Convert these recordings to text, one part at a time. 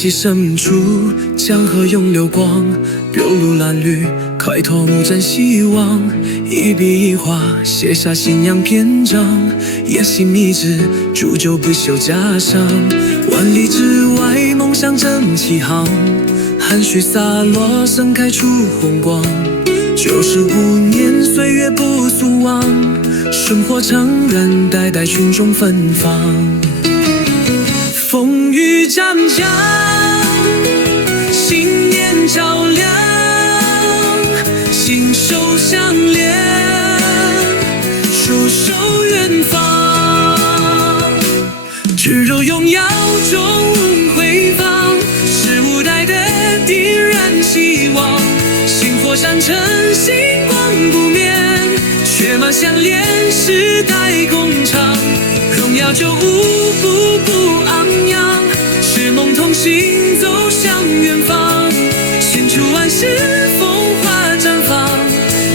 溪深处，江河永流光，流露蓝绿，开拓木栈希望。一笔一画，写下信仰篇章，野心秘志，煮酒不朽家乡。万里之外，梦想正起航，含蓄洒落，盛开出红光。95年，岁月不速忘，生活常然，代代群众芬芳。风雨张扬，信念照亮，心手相连，触手远方。炙热荣耀中辉煌，是无代的点燃希望。星火闪成星光不灭，血脉相连，世代共唱。荣耀就无步步昂扬，是梦同行走向远方。献出万世风华绽放，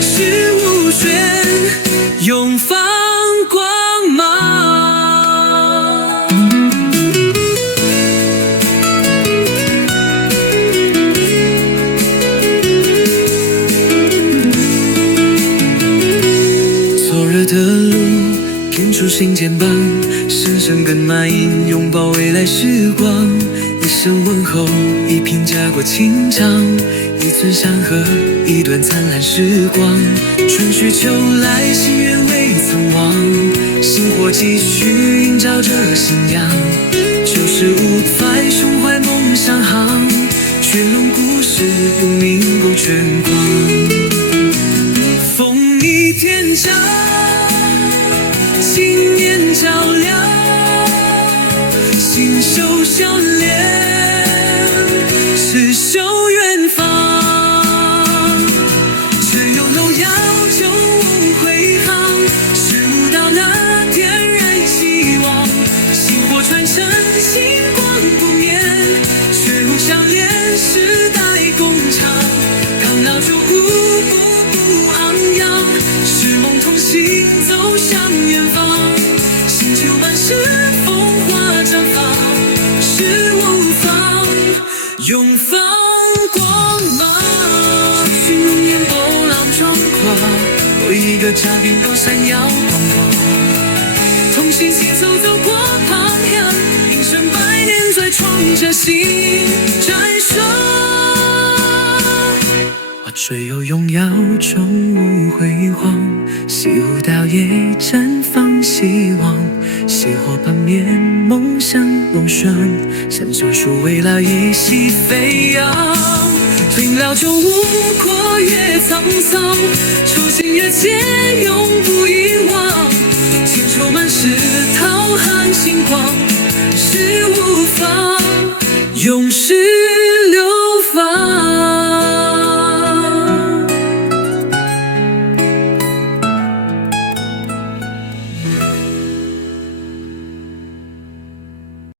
是无限永放光芒。昨日的路拼出新肩膀，深深跟满印，拥抱未来时光。一声问候，一瓶家国情长，一寸山河，一段灿烂时光。春去秋来，心愿未曾忘，星火继续映照着信仰。95载，胸怀梦想航，却用故事用命勾全光。风逆天降，信念照亮，心手相连，厮守远方。只有荣耀就无辉煌，是舞蹈那点燃希望。星火传承，星光不灭，血肉相连，世代共唱。刚老就无步步昂扬，是梦同行走向远方。星球万世风华绽放，是无方永放光芒。追寻容颜波浪壮阔，mỗi一个嘉宾都闪耀光芒。同心携手走过旁阳，平生百年再创着新战胜。只有荣耀中无辉煌，西湖岛也绽放希望。熄火半面，梦想梦旋，闪烁出未来一息飞扬。临了就无过越沧桑，初心越切永不遗忘。千愁万世涛瀚星光，是无妨，永世